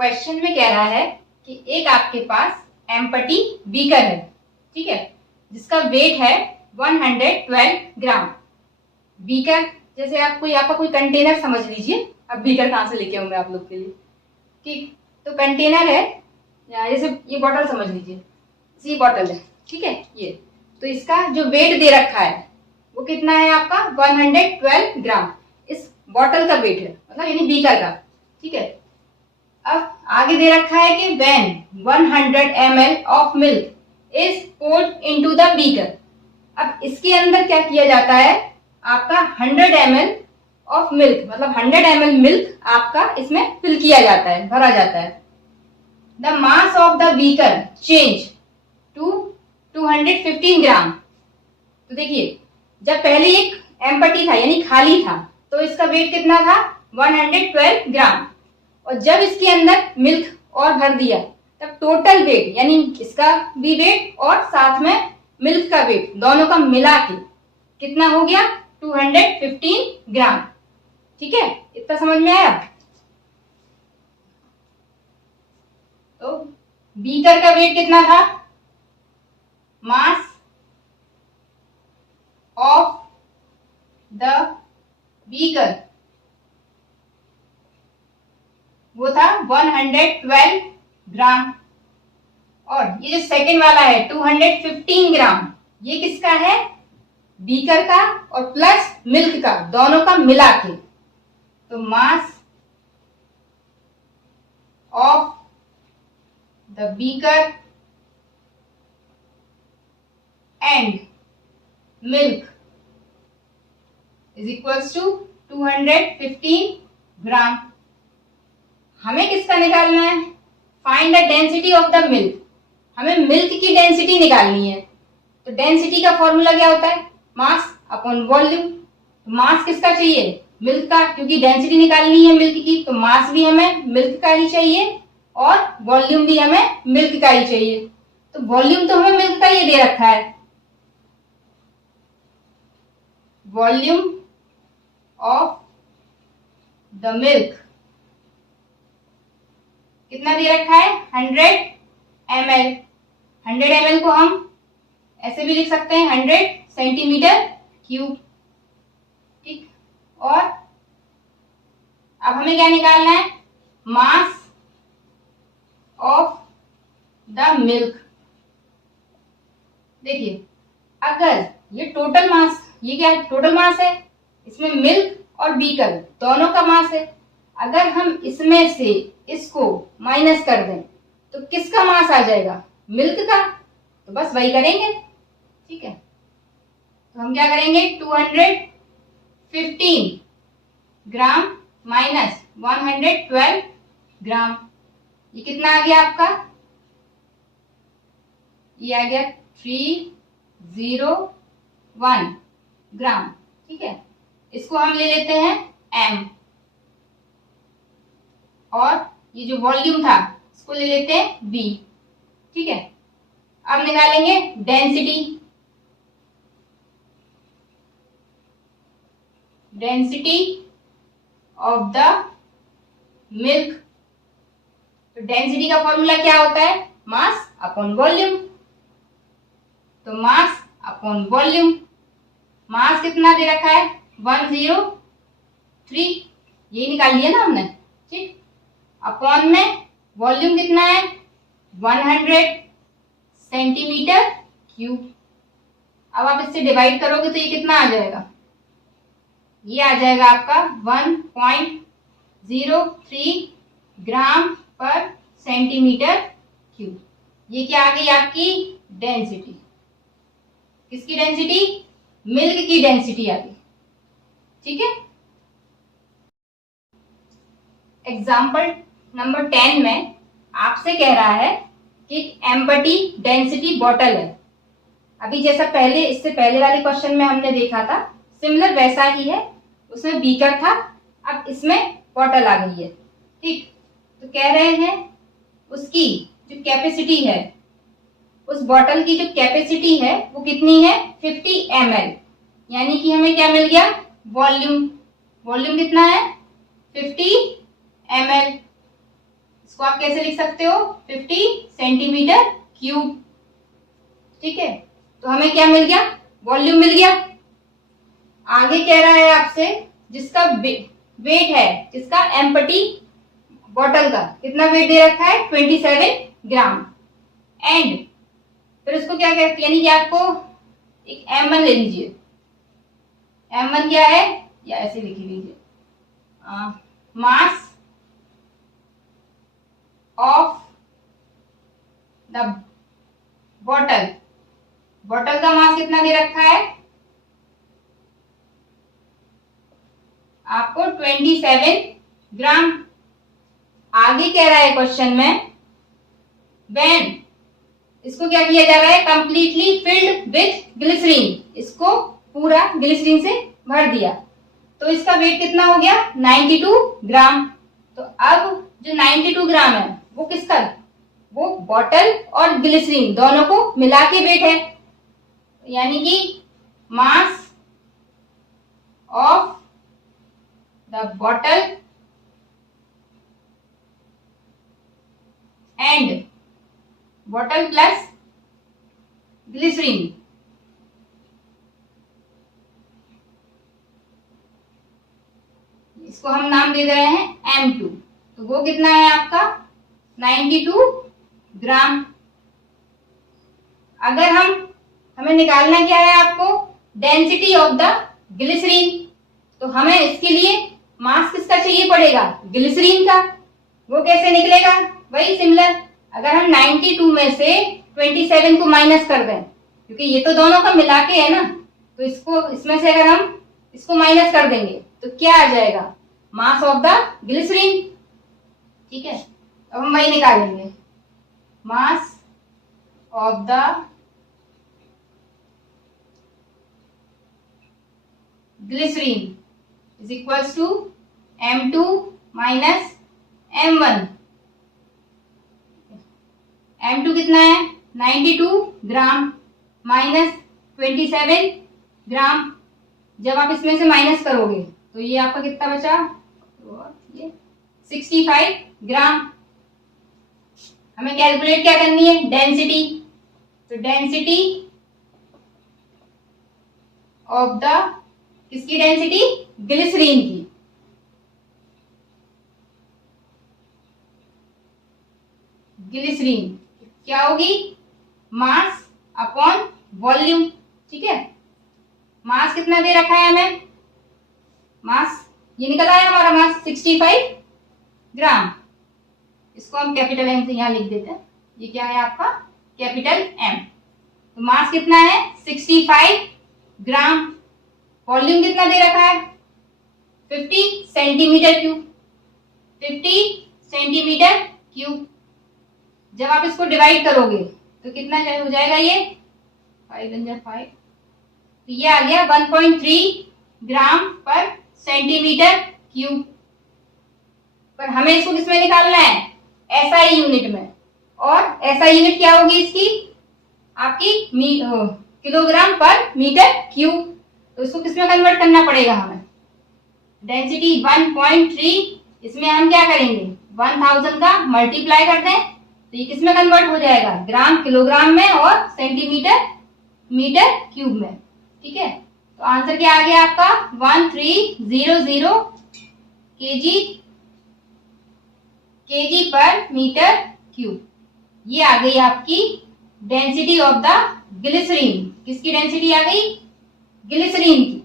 Question में कह रहा है कि एक आपके पास एम्पटी बीकर है, ठीक है, जिसका वेट है 112 ग्राम। बीकर जैसे आपको यहाँ पर कोई कंटेनर समझ लीजिए। अब बीकर कहाँ से लेके आऊंगा आप लोग के लिए, ठीक। तो कंटेनर है, जैसे ये बॉटल समझ लीजिए, ये बॉटल है, ठीक है। ये तो इसका जो वेट दे रखा है वो कितना है आपका 112 ग्राम। इस बॉटल का वेट है, मतलब यानी बीकर का, ठीक है। अब आगे दे रखा है कि when 100 ml of milk is poured into the beaker. अब इसके अंदर क्या किया जाता है, आपका 100 ml ऑफ मिल्क, मतलब 100 ml मिल्क आपका इसमें फिल किया जाता है, भरा जाता है। The mass of the beaker change to 215 gram. तो देखिए, जब पहले एक एम्पटी था यानी खाली था तो इसका वेट कितना था 112 ग्राम, और जब इसके अंदर मिल्क और भर दिया तब टोटल वेट यानी इसका भी वेट और साथ में मिल्क का वेट दोनों का मिला के कितना हो गया 215 ग्राम, ठीक है। इतना समझ में आया। तो बीकर का वेट कितना था, मास ऑफ द बीकर वो था 112 ग्राम, और ये जो सेकंड वाला है 215 ग्राम, ये किसका है, बीकर का और प्लस मिल्क का, दोनों का मिला के। तो mass of the beaker and milk is equals to 215 gram. हमें किसका निकालना है, find the density of the milk. हमें मिल्क की डेंसिटी निकालनी है। तो डेंसिटी का फॉर्मूला क्या होता है, मास अपॉन वॉल्यूम। मास किसका चाहिए, मिल्क का, क्योंकि डेंसिटी निकालनी है मिल्क की, तो मास भी हमें मिल्क का ही चाहिए और वॉल्यूम भी हमें मिल्क का ही चाहिए। तो वॉल्यूम तो हमें मिल्क का ही दे रखा है, वॉल्यूम ऑफ द मिल्क कितना दे रखा है 100 ml। 100 ml को हम ऐसे भी लिख सकते हैं 100 सेंटीमीटर क्यूब, ठीक। और अब हमें क्या निकालना है, मास ऑफ द मिल्क। देखिए, अगर ये टोटल मास, ये क्या है, टोटल मास है, इसमें मिल्क और बीकर दोनों का मास है। अगर हम इसमें से इसको माइनस कर दें तो किसका मास आ जाएगा, मिल्क का। तो बस वही करेंगे, ठीक है। तो हम क्या करेंगे 215 ग्राम माइनस 112 ग्राम, ये कितना आ गया आपका, ये आ गया 301 ग्राम, ठीक है। इसको हम ले लेते हैं m, और ये जो वॉल्यूम था इसको ले लेते हैं v, ठीक है। अब निकालेंगे density. Density of the milk. तो डेंसिटी का फॉर्मूला क्या होता है, मास अपॉन वॉल्यूम। तो मास अपॉन वॉल्यूम, मास कितना दे रखा है 103, ये निकाल लिया ना हमने, ठीक। अपॉन में वॉल्यूम कितना है 100 सेंटीमीटर क्यूब। अब आप इससे डिवाइड करोगे तो ये कितना आ जाएगा, ये आ जाएगा आपका 1.03 ग्राम पर सेंटीमीटर क्यूब। ये क्या आ गई आपकी डेंसिटी, किसकी डेंसिटी, मिल्क की डेंसिटी आ गई, ठीक है। एग्जाम्पल नंबर 10 में आपसे कह रहा है कि एम्पटी डेंसिटी बॉटल है। अभी जैसा पहले, इससे पहले वाले क्वेश्चन में हमने देखा था, सिमिलर वैसा ही है। उसमें बीकर था, अब इसमें बॉटल आ गई है, ठीक। तो कह रहे हैं उसकी जो कैपेसिटी है, उस बॉटल की जो कैपेसिटी है वो कितनी है 50 ml, यानी कि हमें क्या मिल गया, वॉल्यूम। वॉल्यूम कितना है 50 ml। इसको आप कैसे लिख सकते हो, 50 सेंटीमीटर क्यूब। ठीक है, तो हमें क्या मिल गया, वॉल्यूम मिल गया। आगे कह रहा है आपसे जिसका वेट है, जिसका एम्पटी बॉटल का कितना वेट दे रखा है, 27 ग्राम। एंड फिर उसको क्या कहते, यानी कि आपको एक M1 ले लीजिए। M1 क्या है, या ऐसे लिख लीजिए, मास ऑफ द बॉटल। बॉटल का मास कितना दे रखा है आपको, 27 ग्राम। आगे कह रहा है क्वेश्चन में, व्हेन, इसको क्या किया जा रहा है, कंप्लीटली फिल्ड विथ ग्लिसरीन, इसको पूरा ग्लिसरीन से भर दिया, तो इसका वेट कितना हो गया, 92 ग्राम। तो अब जो 92 ग्राम है वो किसका, वो बॉटल और ग्लिसरीन दोनों को मिला के वेट है, यानी कि mass of the bottle and bottle plus glycerine, इसको हम नाम दे रहे हैं M2। तो वो कितना है आपका, 92 ग्राम। अगर हमें निकालना क्या है आपको, डेंसिटी ऑफ द ग्लिसरीन, तो हमें इसके लिए मास किसका चाहिए पड़ेगा, ग्लिसरीन का। वो कैसे निकलेगा, वही सिमिलर, अगर हम 92 में से 27 को माइनस कर दें, क्योंकि ये तो दोनों का मिला के है ना, तो इसको इसमें से अगर हम इसको माइनस कर देंगे तो क्या आ जाएगा, मास ऑफ द ग्लिसरीन। ठीक है, अब हम वही निकालेंगे, mass of the glycerine is equals to M2 minus M1। M2 कितना है, 92 ग्राम माइनस 27 ग्राम। जब आप इसमें से माइनस करोगे तो ये आपका कितना बचा, ये 65 ग्राम। हमें कैलकुलेट क्या करनी है, डेंसिटी। तो डेंसिटी ऑफ द, किसकी डेंसिटी, ग्लिसरीन की। ग्लिसरीन क्या होगी, मास अपॉन वॉल्यूम। ठीक है, मास कितना दे रखा है हमें, मास ये निकल आया हमारा मास 65 ग्राम। इसको हम कैपिटल M से यहां लिख देते हैं, ये क्या है आपका, कैपिटल M। तो मास कितना है, 65 ग्राम। वॉल्यूम कितना दे रखा है, 50 सेंटीमीटर क्यूब। 50 centimetre cube. जब आप इसको डिवाइड करोगे तो कितना हो जाएगा, ये 5 तो ये आ गया 1.3 ग्राम पर सेंटीमीटर क्यूब। पर हमें इसको किसमें निकालना है, SI यूनिट में। और SI यूनिट क्या होगी इसकी, आपकी किलोग्राम पर मीटर क्यूब। तो इसको किसमें कन्वर्ट करना पड़ेगा हमें, डेंसिटी 1.3, इसमें हम क्या करेंगे, 1000 का मल्टीप्लाई कर दें तो ये किसमें कन्वर्ट हो जाएगा, ग्राम किलोग्राम में और सेंटीमीटर मीटर क्यूब में। ठीक है, तो आंसर क्या आ गया आपका, 1300 केजी पर मीटर क्यूब। ये आ गई आपकी डेंसिटी ऑफ द ग्लिसरीन। किसकी डेंसिटी आ गई, ग्लिसरीन की।